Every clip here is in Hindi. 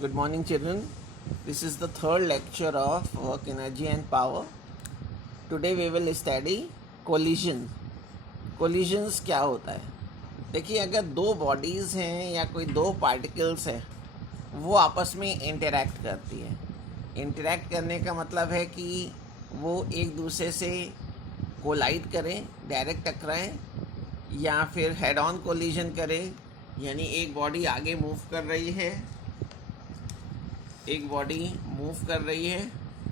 Good morning, children. This is the third lecture of work, energy, and power. Today we will study collision. Collisions क्या होता है? देखिए, अगर दो बॉडीज़ हैं या कोई दो पार्टिकल्स हैं, वो आपस में इंटरैक्ट करती है। इंटरैक्ट करने का मतलब है कि वो एक दूसरे से कोलाइड करें, डायरेक्ट टकराएं, या फिर हेड ऑन कोलिजन करें, यानी एक बॉडी आगे मूव कर रही है, एक बॉडी मूव कर रही है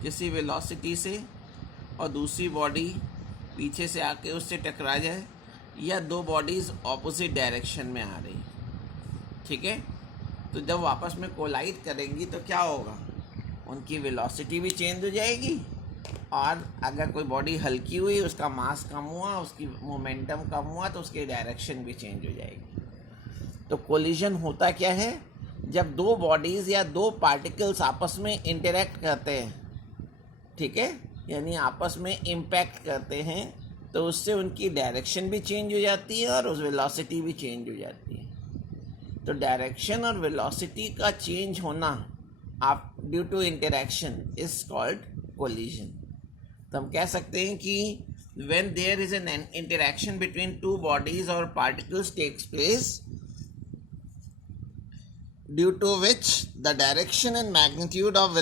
किसी वेलोसिटी से और दूसरी बॉडी पीछे से आके उससे टकरा जाए, या दो बॉडीज़ ऑपोजिट डायरेक्शन में आ रही। ठीक है, तो जब आपस में कोलाइड करेंगी तो क्या होगा, उनकी वेलोसिटी भी चेंज हो जाएगी, और अगर कोई बॉडी हल्की हुई, उसका मास कम हुआ, उसकी मोमेंटम कम हुआ, तो उसकी डायरेक्शन भी चेंज हो जाएगी। तो कोलिजन होता क्या है? जब दो बॉडीज़ या दो पार्टिकल्स आपस में इंटरैक्ट करते हैं, ठीक है, यानी आपस में इम्पैक्ट करते हैं, तो उससे उनकी डायरेक्शन भी चेंज हो जाती है और उस वेलोसिटी भी चेंज हो जाती है। तो डायरेक्शन और वेलोसिटी का चेंज होना आप due to interaction is called collision. तो हम कह सकते हैं कि when there is an interaction between two bodies और particles takes place, due to which the direction and magnitude of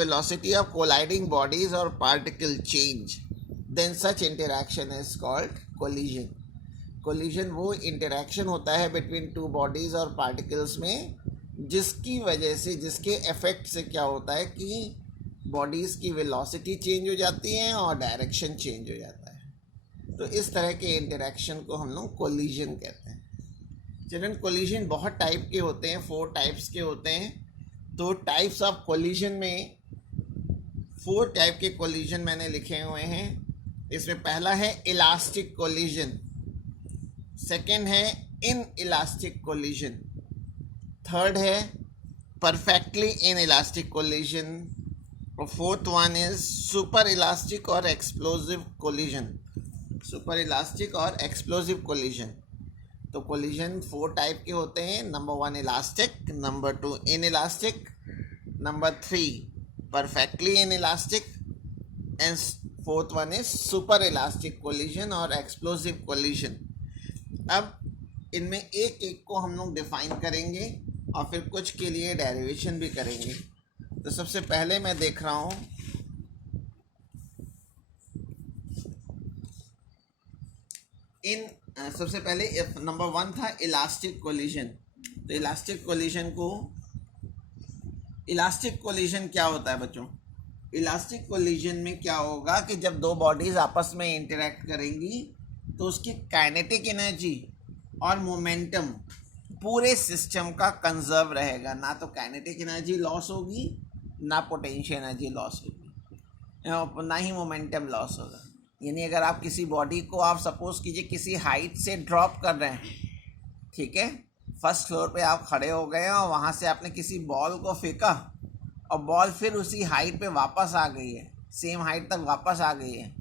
velocity of colliding bodies or particle change, then such interaction is called collision. collision वो interaction होता है between two bodies और particles में, जिसकी वजह से, जिसके effect से क्या होता है कि bodies की velocity change हो जाती है और direction change हो जाता है। तो इस तरह के interaction को हम लोग collision कहते हैं। चिल्ड्रन, कोलिजन बहुत टाइप के होते हैं, 4 टाइप्स के होते हैं। तो टाइप्स ऑफ कोलिजन में 4 टाइप के कोलिजन मैंने लिखे हुए हैं। इसमें पहला है इलास्टिक कोलिजन, सेकंड है इन इलास्टिक कोलिजन, थर्ड है परफेक्टली इन इलास्टिक कोलिजन, और fourth one is super elastic और एक्सप्लोजिव कोलिजन। सुपर इलास्टिक और एक्सप्लोजिव कोलिजन। तो कोलिजन 4 टाइप के होते हैं। Number 1 elastic, number 2 in elastic, number 3 perfectly in elastic, and fourth one is super elastic collision और एक्सप्लोजिव कोलिजन। अब इनमें एक एक को हम लोग डिफाइन करेंगे और फिर कुछ के लिए डेरिवेशन भी करेंगे। तो सबसे पहले मैं देख रहा हूँ सबसे पहले नंबर 1 था इलास्टिक कोलिजन। तो इलास्टिक कोलिजन क्या होता है बच्चों? इलास्टिक कोलिजन में क्या होगा कि जब दो बॉडीज आपस में इंटरैक्ट करेंगी तो उसकी काइनेटिक एनर्जी और मोमेंटम पूरे सिस्टम का कंजर्व रहेगा। ना तो काइनेटिक एनर्जी लॉस होगी, ना पोटेंशियल एनर्जी लॉस होगी, ना ही मोमेंटम लॉस होगा। यानी अगर आप किसी बॉडी को, आप सपोज कीजिए किसी हाइट से ड्रॉप कर रहे हैं, ठीक है, फर्स्ट फ्लोर पे आप खड़े हो गए और वहाँ से आपने किसी बॉल को फेंका और बॉल फिर उसी हाइट पे वापस आ गई है, सेम हाइट तक वापस आ गई है,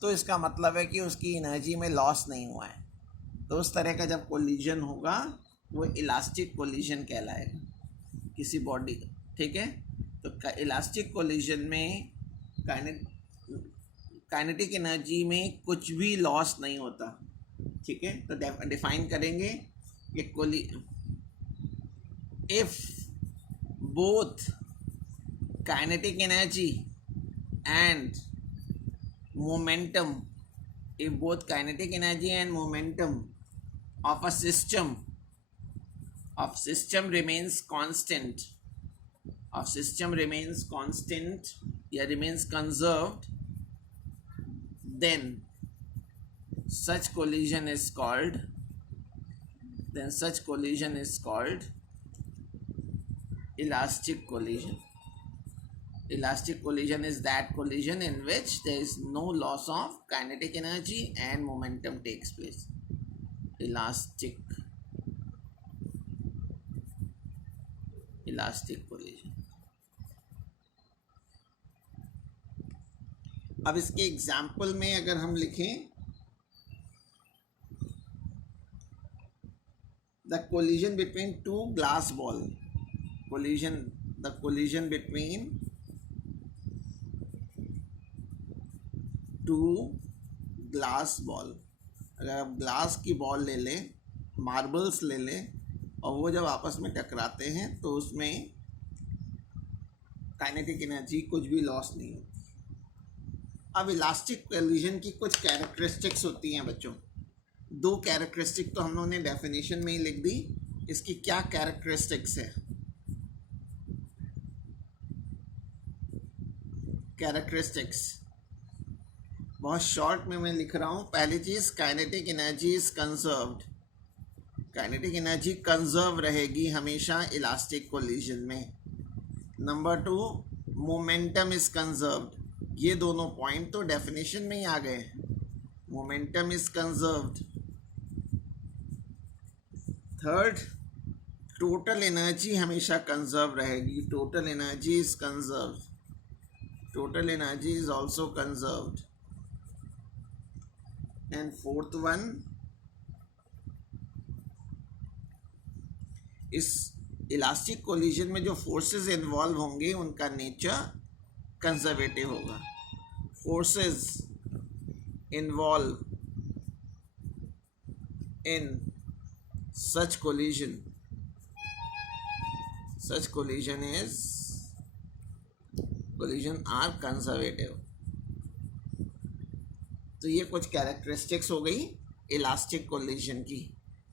तो इसका मतलब है कि उसकी एनर्जी में लॉस नहीं हुआ है। तो उस तरह का जब कोलिजन होगा वो इलास्टिक कोलिजन कहलाएगा किसी बॉडी का। ठीक है, तो इलास्टिक कोलिजन में काइनेटिक एनर्जी में कुछ भी लॉस नहीं होता। ठीक है, तो डिफाइन करेंगे कि if both kinetic energy and momentum of a system remains constant, या remains conserved, then such collision is called elastic collision. Elastic collision is that collision in which there is no loss of kinetic energy and momentum takes place. Elastic collision. अब इसके एग्जाम्पल में अगर हम लिखें, the collision between two glass ball, the collision between two glass ball. अगर आप ग्लास की बॉल ले लें, मार्बल्स ले लें, और वो जब आपस में टकराते हैं तो उसमें काइनेटिक एनर्जी कुछ भी लॉस नहीं होती। अब इलास्टिक कोलिजन की कुछ कैरेक्टरिस्टिक्स होती हैं बच्चों। दो कैरेक्टरिस्टिक तो हम लोगों ने डेफिनेशन में ही लिख दी, इसकी क्या कैरेक्टरिस्टिक्स है। कैरेक्टरिस्टिक्स बहुत शॉर्ट में मैं लिख रहा हूँ। पहली चीज़, kinetic energy is conserved. Kinetic energy conserve रहेगी हमेशा इलास्टिक कोलिजन में। Number 2, momentum is conserved. ये दोनों पॉइंट तो डेफिनेशन में ही आ गए। Momentum is conserved. Third, total energy हमेशा कंजर्व रहेगी। Total energy is conserved. Total energy is also conserved. And fourth one, इस इलास्टिक कोलिजन में जो फोर्सेस इन्वॉल्व होंगे उनका नेचर कंजर्वेटिव होगा। Forces involve in such collision are conservative। तो ये कुछ कैरेक्टरिस्टिक्स हो गई इलास्टिक कोलिजन की।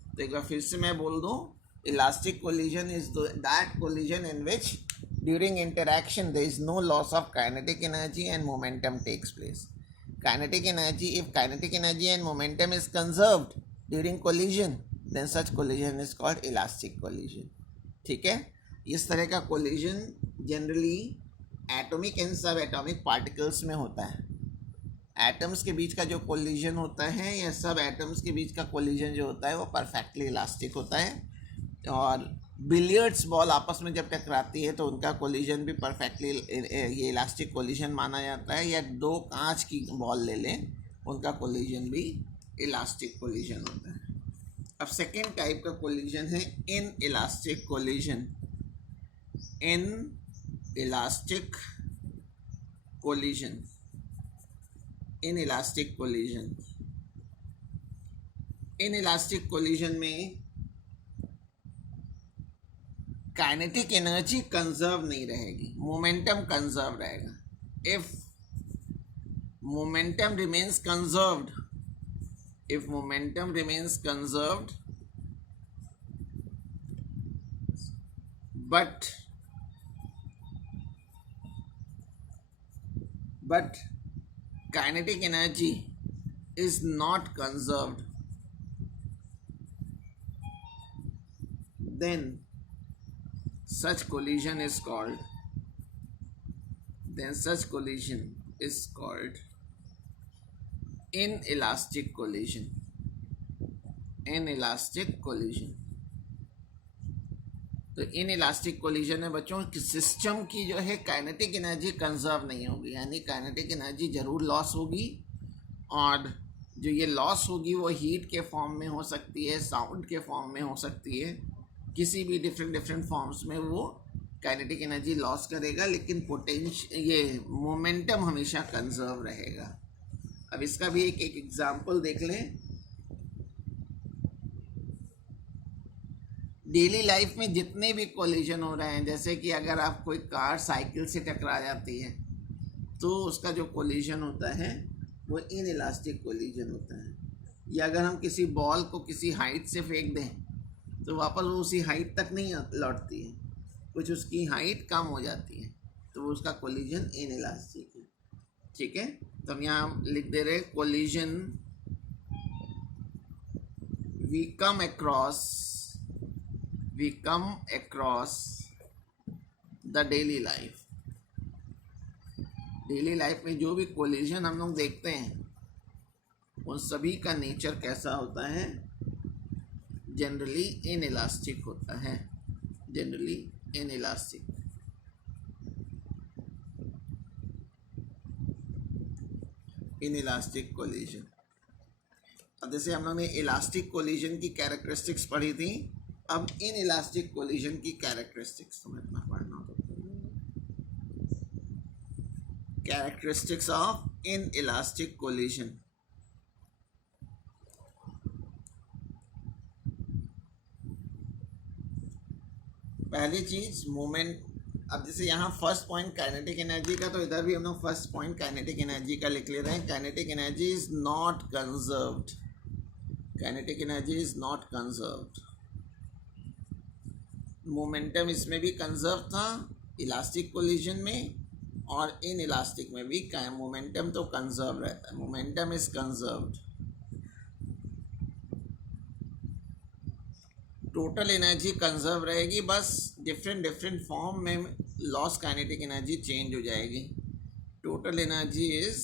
तो एक बार फिर से मैं बोल दूं, elastic collision is that collision in which during interaction there is no loss of kinetic energy and momentum takes place. Kinetic energy, if kinetic energy and momentum is conserved during collision, then such collision is called elastic collision। ठीक है, इस तरह का collision जनरली एटॉमिक एंड सब एटॉमिक पार्टिकल्स में होता है। एटम्स के बीच का जो collision होता है या सब एटम्स के बीच का collision जो होता है वो परफेक्टली इलास्टिक होता है। और बिलियर्ड्स बॉल आपस में जब टकराती है तो उनका collision भी परफेक्टली ये इलास्टिक collision माना जाता है। या दो कांच की बॉल ले लें, उनका collision भी इलास्टिक collision होता है। अब सेकेंड टाइप का कोलिजन है in elastic collision. In elastic collision, in elastic collision, in elastic collision में काइनेटिक एनर्जी कंजर्व नहीं रहेगी, मोमेंटम कंजर्व रहेगा। If momentum remains conserved, if momentum remains conserved but kinetic energy is not conserved, then such collision is called inelastic collision। inelastic collision, तो इनइलास्टिक कोलिजन है बच्चों कि सिस्टम की जो है काइनेटिक एनर्जी कंजर्व नहीं होगी, यानी काइनेटिक एनर्जी जरूर लॉस होगी। और जो ये लॉस होगी वो हीट के फॉर्म में हो सकती है, साउंड के फॉर्म में हो सकती है, किसी भी डिफरेंट फॉर्म्स में वो काइनेटिक एनर्जी लॉस करेगा, लेकिन ये मोमेंटम हमेशा कंजर्व रहेगा। अब इसका भी एक एग्जाम्पल देख लें। डेली लाइफ में जितने भी कोलिजन हो रहे हैं, जैसे कि अगर आप कोई कार साइकिल से टकरा जाती है तो उसका जो कोलिजन होता है वो इनइलास्टिक कोलिजन होता है। या अगर हम किसी बॉल को किसी हाइट से फेंक दें तो वापस वो उसी हाइट तक नहीं लौटती है, कुछ उसकी हाइट कम हो जाती है, तो वो उसका कोलिजन इनइलास्टिक है। ठीक है, तो हम यहाँ लिख दे रहे collision we come across the daily life. Daily life में जो भी कोलिजन हम लोग देखते हैं उन सभी का नेचर कैसा होता है, जनरली इनइलास्टिक होता है, जनरली इनइलास्टिक। Inelastic collision. अब जैसे हम लोगों ने इलास्टिक कोलिजन की कैरेक्टरिस्टिक्स पढ़ी थी अब इन इलास्टिक कोलिजन की कैरेक्टरिस्टिक्स तुम्हें इतना पढ़ना तो characteristics of in elastic collision. पहली चीज मोमेंट। अब जैसे यहाँ फर्स्ट पॉइंट काइनेटिक एनर्जी का, तो इधर भी हम लोग फर्स्ट पॉइंट काइनेटिक एनर्जी का लिख ले रहे हैं। Kinetic energy is not conserved. Kinetic energy is not conserved. Momentum इसमें भी कंजर्व था इलास्टिक कोलिजन में, और इन इलास्टिक में भी मोमेंटम तो कंजर्व रहता है। Momentum is conserved. Total energy conserve रहेगी, बस डिफरेंट फॉर्म में लॉस काइनेटिक एनर्जी चेंज हो जाएगी। Total energy is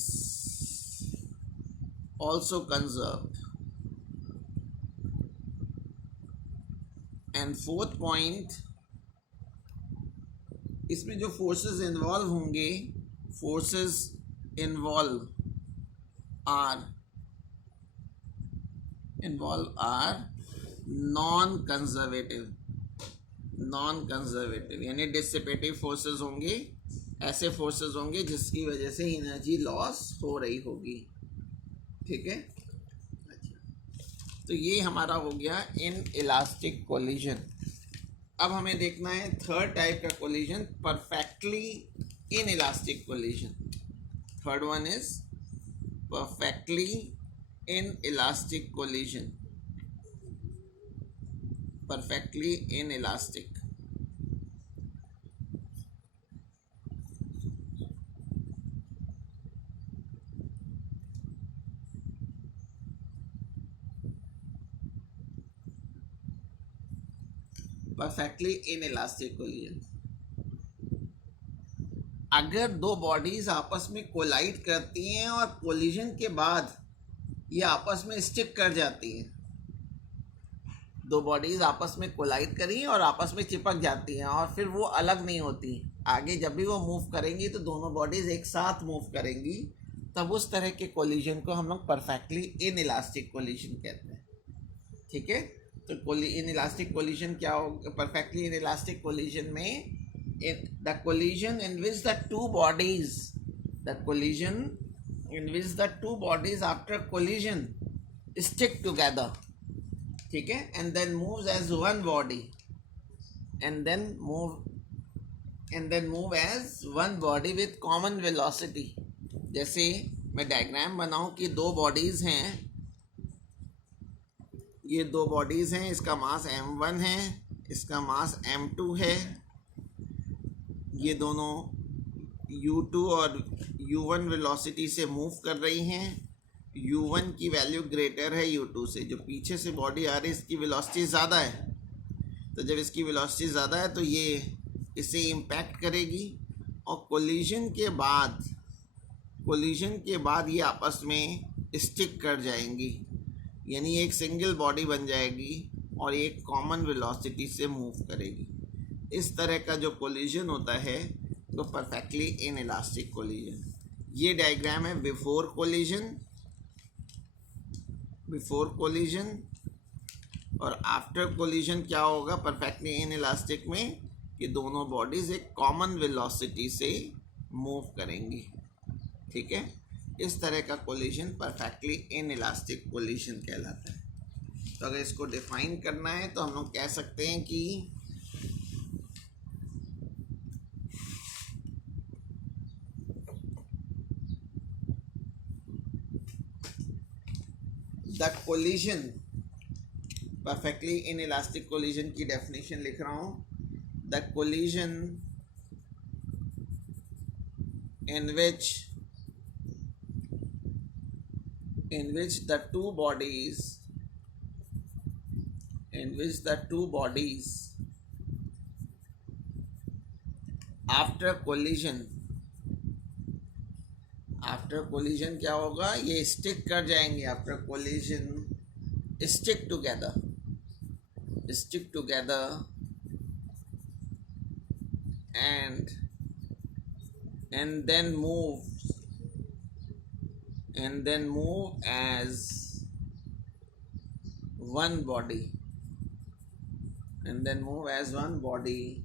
also conserved. And fourth point, इसमें जो फोर्सेस इन्वॉल्व होंगे, forces involve are non conservative यानी डिसिपेटिव फोर्सेस होंगे। ऐसे फोर्सेस होंगे जिसकी वजह से एनर्जी लॉस हो रही होगी। ठीक है, तो ये हमारा हो गया इन इलास्टिक कोलिजन। अब हमें देखना है थर्ड टाइप का collision, perfectly inelastic collision. Third one is perfectly inelastic collision. perfectly inelastic. Perfectly inelastic collision। अगर दो बॉडीज आपस में कोलाइड करती हैं और कोलिजन के बाद ये आपस में स्टिक कर जाती हैं, दो बॉडीज आपस में कोलाइड करी और आपस में चिपक जाती हैं और फिर वो अलग नहीं होती, आगे जब भी वो मूव करेंगी तो दोनों बॉडीज एक साथ मूव करेंगी, तब उस तरह के कोलिजन को हम लोग परफेक्टली इन इलास्टिक कोलिजन कहते हैं। ठीक है, तो इन इलास्टिक कोलिजन क्या होगा? परफेक्टली इन इलास्टिक कोलिजन में the collision in which the two bodies after collision stick together. ठीक है, and then moves as one body, and then move as one body with common velocity. जैसे मैं डायग्राम बनाऊं कि दो बॉडीज हैं, ये दो बॉडीज हैं, इसका मास m1 है, इसका मास m2 है। ये दोनों u2 और u1 वेलोसिटी से मूव कर रही हैं। u1 की वैल्यू ग्रेटर है u2 से। जो पीछे से बॉडी आ रही है इसकी वेलोसिटी ज़्यादा है, तो जब इसकी वेलोसिटी ज़्यादा है तो ये इसे इम्पैक्ट करेगी और कोलिजन के बाद ये आपस में स्टिक कर जाएंगी, यानी एक सिंगल बॉडी बन जाएगी और एक कॉमन वेलोसिटी से मूव करेगी। इस तरह का जो कोलिजन होता है तो परफेक्टली इन इलास्टिक कोलिजन। ये डायग्राम है बिफोर कोलिजन और आफ्टर कोलिजन क्या होगा परफेक्टली इन इलास्टिक में, कि दोनों बॉडीज एक कॉमन वेलोसिटी से मूव करेंगी। ठीक है, इस तरह का collision perfectly inelastic collision कहलाता है। तो अगर इसको डिफाइन करना है तो हम लोग कह सकते हैं कि the collision, perfectly inelastic collision की डेफिनेशन लिख रहा हूं। The collision in which the two bodies after collision क्या होगा, ये स्टिक कर जाएंगे। After collision stick together and then move as one body, and then move as one body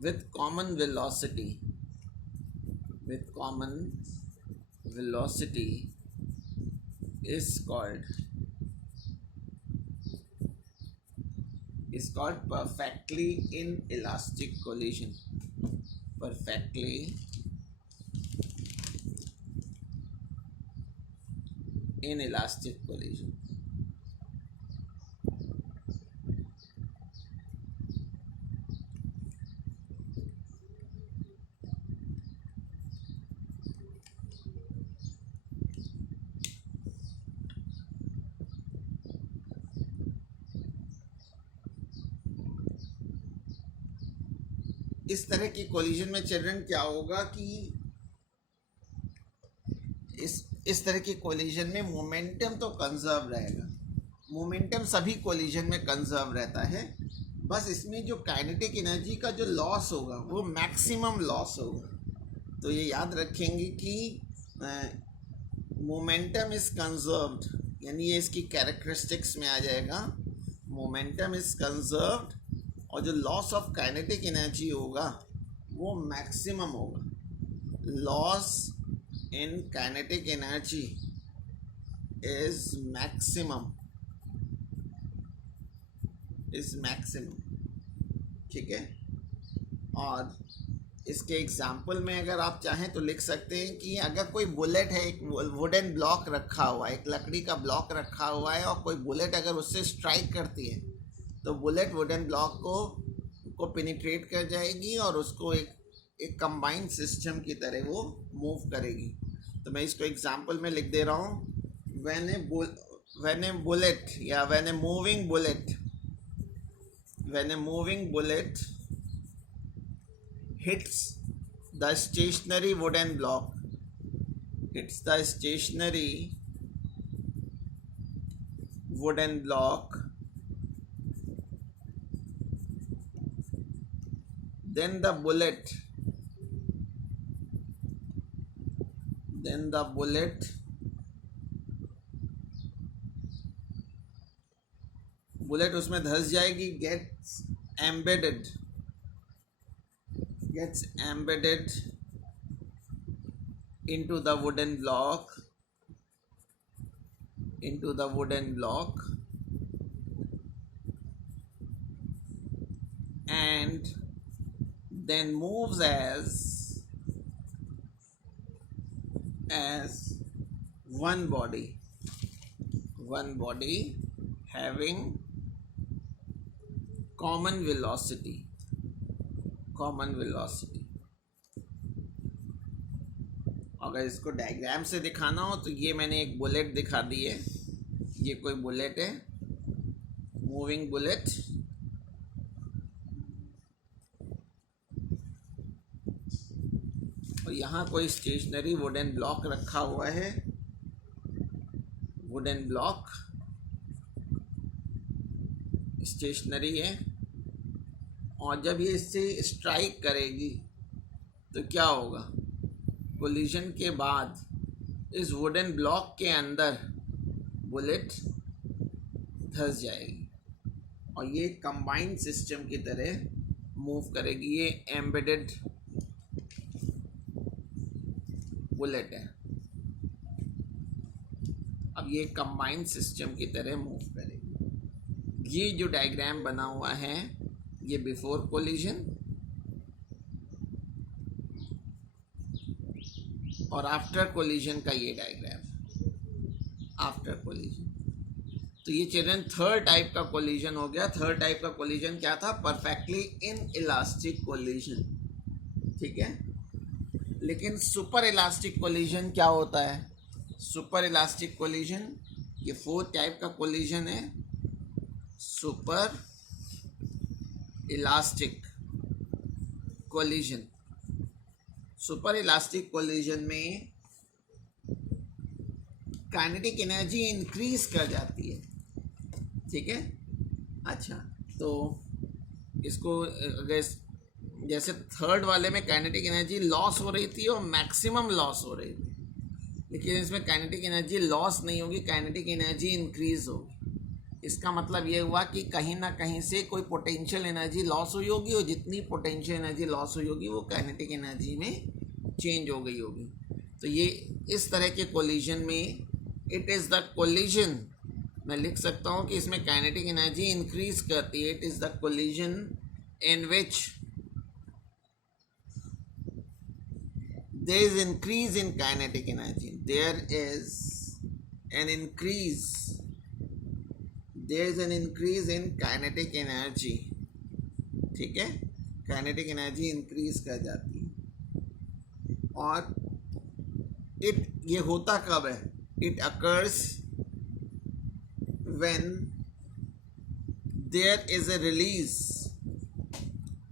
with common velocity. With common velocity is called perfectly inelastic collision. Perfectly inelastic collision. इस तरह की कोलिजन में चिल्ड्रन क्या होगा कि इस तरह की कोलिजन में मोमेंटम तो कंजर्व रहेगा. मोमेंटम सभी कोलिजन में कंजर्व रहता है, बस इसमें जो काइनेटिक एनर्जी का जो लॉस होगा वो मैक्सिमम लॉस होगा. तो ये याद रखेंगे कि मोमेंटम इज कंजर्व्ड, यानी ये इसकी कैरेक्टरिस्टिक्स में आ जाएगा. मोमेंटम इज कंजर्व्ड और जो लॉस ऑफ काइनेटिक एनर्जी होगा वो मैक्सिमम होगा. Loss in kinetic energy is maximum. ठीक है. और इसके एग्जाम्पल में अगर आप चाहें तो लिख सकते हैं कि अगर कोई बुलेट है, एक वुडन ब्लॉक रखा हुआ है, एक लकड़ी का ब्लॉक रखा हुआ है, और कोई बुलेट अगर उससे स्ट्राइक करती है तो बुलेट वुडन ब्लॉक को पेनिट्रेट कर जाएगी और उसको एक कंबाइंड सिस्टम की तरह वो मूव करेगी. तो मैं इसको एग्जाम्पल में लिख दे रहा हूँ. व्हेन ए बुलेट या when a moving bullet hits the stationary wooden block, then the bullet उसमें धंस जाएगी, gets embedded into the wooden block and then moves as one body having common velocity. अगर इसको डायग्राम से दिखाना हो तो ये मैंने एक बुलेट दिखा दी है. ये कोई बुलेट है, मूविंग बुलेट. और यहाँ कोई स्टेशनरी वुडन ब्लॉक रखा हुआ है. वुडन ब्लॉक स्टेशनरी है, और जब ये इससे स्ट्राइक करेगी तो क्या होगा? कोलिजन के बाद इस वुडन ब्लॉक के अंदर बुलेट धंस जाएगी और ये कंबाइंड सिस्टम की तरह मूव करेगी. ये एम्बेडेड बुलेट है. अब ये कंबाइंड सिस्टम की तरह मूव करेगी. ये जो डायग्राम बना हुआ है ये बिफोर कोलिजन और आफ्टर कोलिजन का ये डायग्राम. After collision. तो ये चिल्ड्रन थर्ड टाइप का कोलिजन हो गया. थर्ड टाइप का कोलिजन क्या था? Perfectly inelastic collision. ठीक है. लेकिन सुपर इलास्टिक कोलिजन क्या होता है? सुपर इलास्टिक कोलिजन ये फोर्थ टाइप का कोलिजन है. Super elastic collision. Super elastic collision में काइनेटिक एनर्जी इंक्रीज कर जाती है. ठीक है. अच्छा, तो इसको अगर जैसे थर्ड वाले में काइनेटिक एनर्जी लॉस हो रही थी और मैक्सिमम लॉस हो रही थी, लेकिन इसमें काइनेटिक एनर्जी लॉस नहीं होगी, काइनेटिक एनर्जी इंक्रीज होगी. इसका मतलब ये हुआ कि कहीं ना कहीं से कोई पोटेंशियल एनर्जी लॉस हुई होगी और जितनी पोटेंशियल एनर्जी लॉस हुई होगी वो काइनेटिक एनर्जी में चेंज हो गई होगी। तो ये इस तरह के कोलिजन में इट इज़ द कोलिजन, मैं लिख सकता हूँ कि इसमें काइनेटिक एनर्जी इंक्रीज करती है। It is the collision in which there is increase in kinetic energy, there is an increase in kinetic energy, ठीक है, काइनेटिक एनर्जी इंक्रीज कर जाती है। और ये होता कब है? It occurs when there is a release,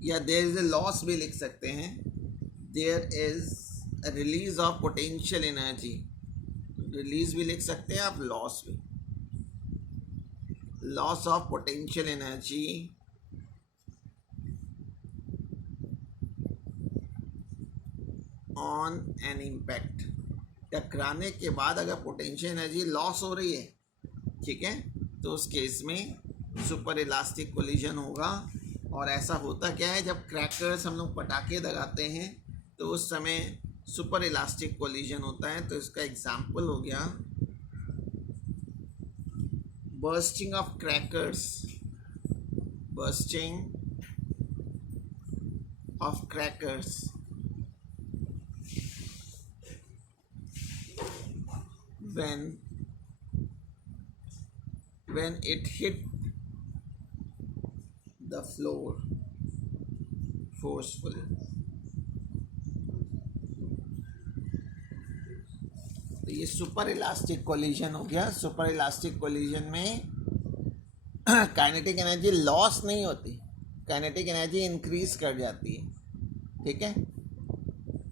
या देयर इज ए लॉस भी लिख सकते हैं। There is a release of potential energy, release भी लिख सकते हैं आप, लॉस भी, loss of potential energy on an impact। टकराने के बाद अगर पोटेंशियल एनर्जी लॉस हो रही है, ठीक है, तो उस केस में सुपर इलास्टिक कोलिजन होगा। और ऐसा होता क्या है, जब क्रैकर्स हम लोग पटाखे दगाते हैं तो उस समय सुपर इलास्टिक कोलिजन होता है। तो इसका एग्जाम्पल हो गया bursting of crackers, bursting of crackers when it hit the floor forcefully। तो ये सुपर इलास्टिक कोलिजन हो गया। सुपर इलास्टिक कोलिजन में काइनेटिक एनर्जी लॉस नहीं होती, काइनेटिक एनर्जी इंक्रीज कर जाती है, ठीक है।